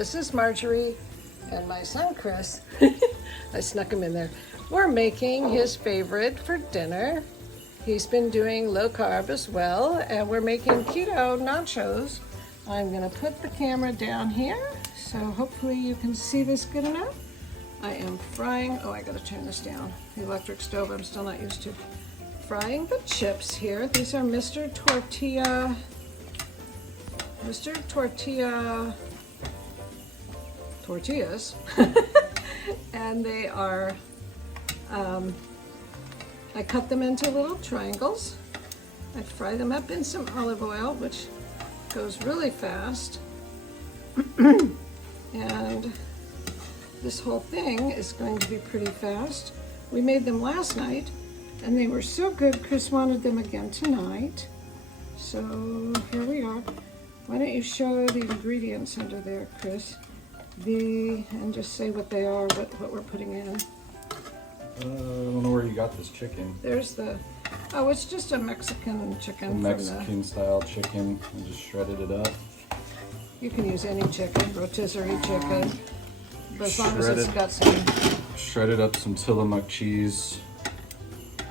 this is Marjorie and my son Chris. I snuck him in there. We're making his favorite for dinner. He's been doing low carb as well, and we're making keto nachos. I'm gonna put the camera down here, so hopefully you can see this good enough. I am frying, oh, I gotta turn this down. The electric stove I'm still not used to. Frying the chips here. These are Mr. Tortilla tortillas. And they are, I cut them into little triangles. I fry them up in some olive oil, which goes really fast. And this whole thing is going to be pretty fast. We made them last night and they were so good, Chris wanted them again tonight. So here we are. Why don't you show the ingredients under there, Chris? And just say what they are, what we're putting in. I don't know where you got this chicken. There's oh, it's just a Mexican chicken. Mexican style chicken. I just shredded it up. You can use any chicken, rotisserie chicken, but as long as it's got some. Shredded up some Tillamook cheese.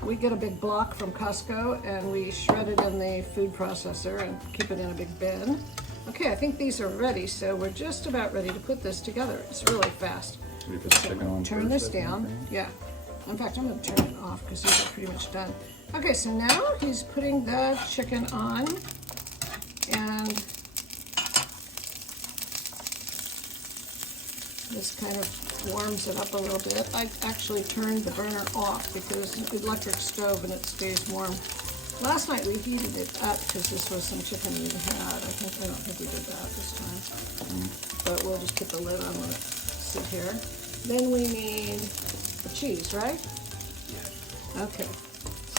We get a big block from Costco and we shred it in the food processor and keep it in a big bin. Okay, I think these are ready, so we're just about ready to put this together. It's really fast. We put the chicken on turn this down. Yeah. In fact, I'm going to turn it off because these are pretty much done. Okay, so now he's putting the chicken on, and this kind of warms it up a little bit. I actually turned the burner off because it's an electric stove and it stays warm. Last night we heated it up because this was some chicken we had. I don't think we did that this time. But we'll just put the lid on and let it sit here. Then we need the cheese, right? Yeah. Okay.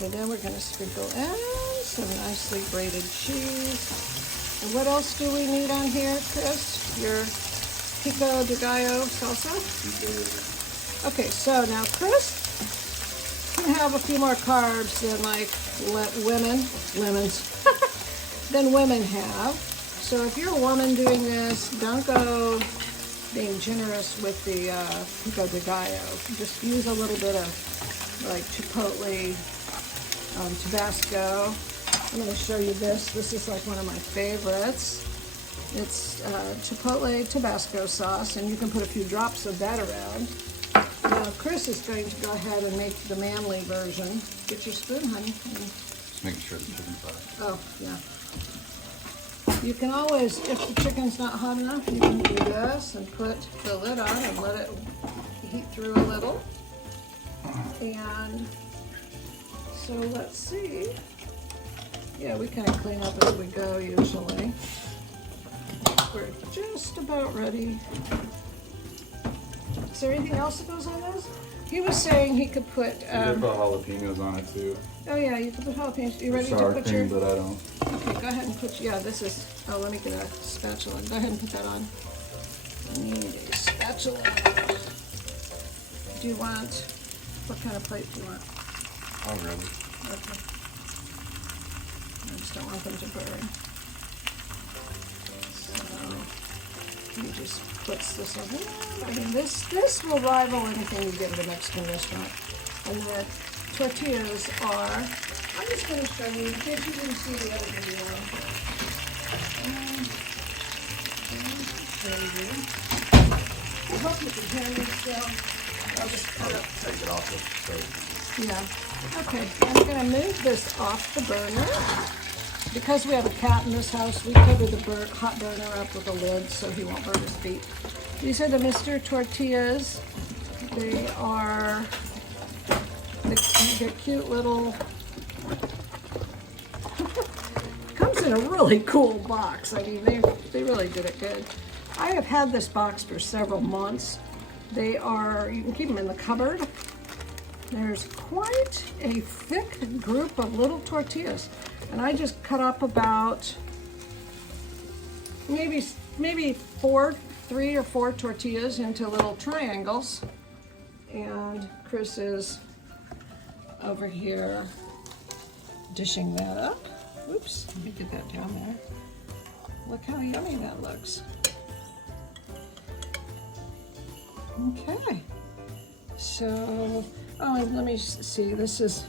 So then we're going to sprinkle in some nicely grated cheese. And what else do we need on here, Chris? Your pico de gallo salsa? Okay, so now Chris can have a few more carbs than like than women have. So if you're a woman doing this, don't go being generous with the pico de gallo. Just use a little bit of like chipotle Tabasco. I'm going to show you this. This is like one of my favorites. It's chipotle Tabasco sauce, and you can put a few drops of that around. Now Chris is going to go ahead and make the manly version. Get your spoon, honey. Just making sure the chicken's hot. Oh, yeah. You can always, if the chicken's not hot enough, you can do this and put the lid on and let it heat through a little. And so let's see. Yeah, we kind of clean up as we go usually. We're just about ready. Is there anything else that goes on this? He was saying he could put... you could put jalapenos on it too. Oh yeah, you can put jalapenos. You ready to Sour put cream, your... but I don't. Okay, go ahead and put... Yeah, this is... Oh, let me get a spatula. Go ahead and put that on. I need a spatula. Do you want... What kind of plate do you want? Oh, really? Okay. I just don't want them to burn. So, he just puts this on there. I mean, this will rival anything you get at a Mexican restaurant. And the tortillas are, I'm just going to show you, in case you didn't see the other video. I hope you can hear me still. I'll just cut it. Take it off the stove. Yeah. Okay, I'm going to move this off the burner. Because we have a cat in this house, we cover the hot burner up with a lid so he won't burn his feet. These are the Mr. Tortillas. They are they're cute little... Comes in a really cool box. I mean, they really did it good. I have had this box for several months. They are, you can keep them in the cupboard. There's quite a thick group of little tortillas. And I just cut up about maybe 3 or 4 tortillas into little triangles. And Chris is over here dishing that up. Oops, let me get that down there. Look how yummy that looks. Okay. So, oh, and let me see. This is,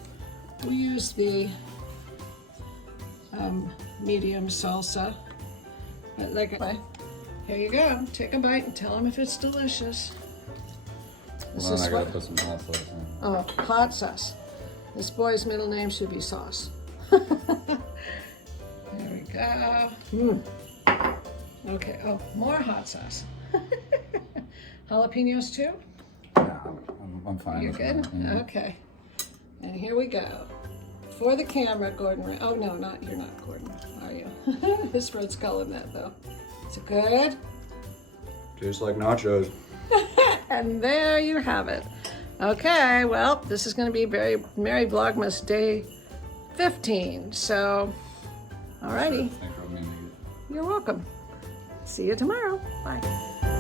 we use the medium salsa. But like, here you go. Take a bite and tell them if it's delicious. This Well, is then I gotta what, put some hot sauce in. oh, hot sauce. This boy's middle name should be Sauce. There we go. Okay, oh, more hot sauce. Jalapenos too? Yeah, I'm fine. You're with good? that, yeah. Okay. And here we go. For the camera, Gordon. Oh, no, you're not Gordon, are you? This road's calling that, though. Is it good? Tastes like nachos. And there you have it. Okay, well, this is going to be Merry Vlogmas Day 15. So, alrighty. Thanks for having me. You're welcome. See you tomorrow. Bye.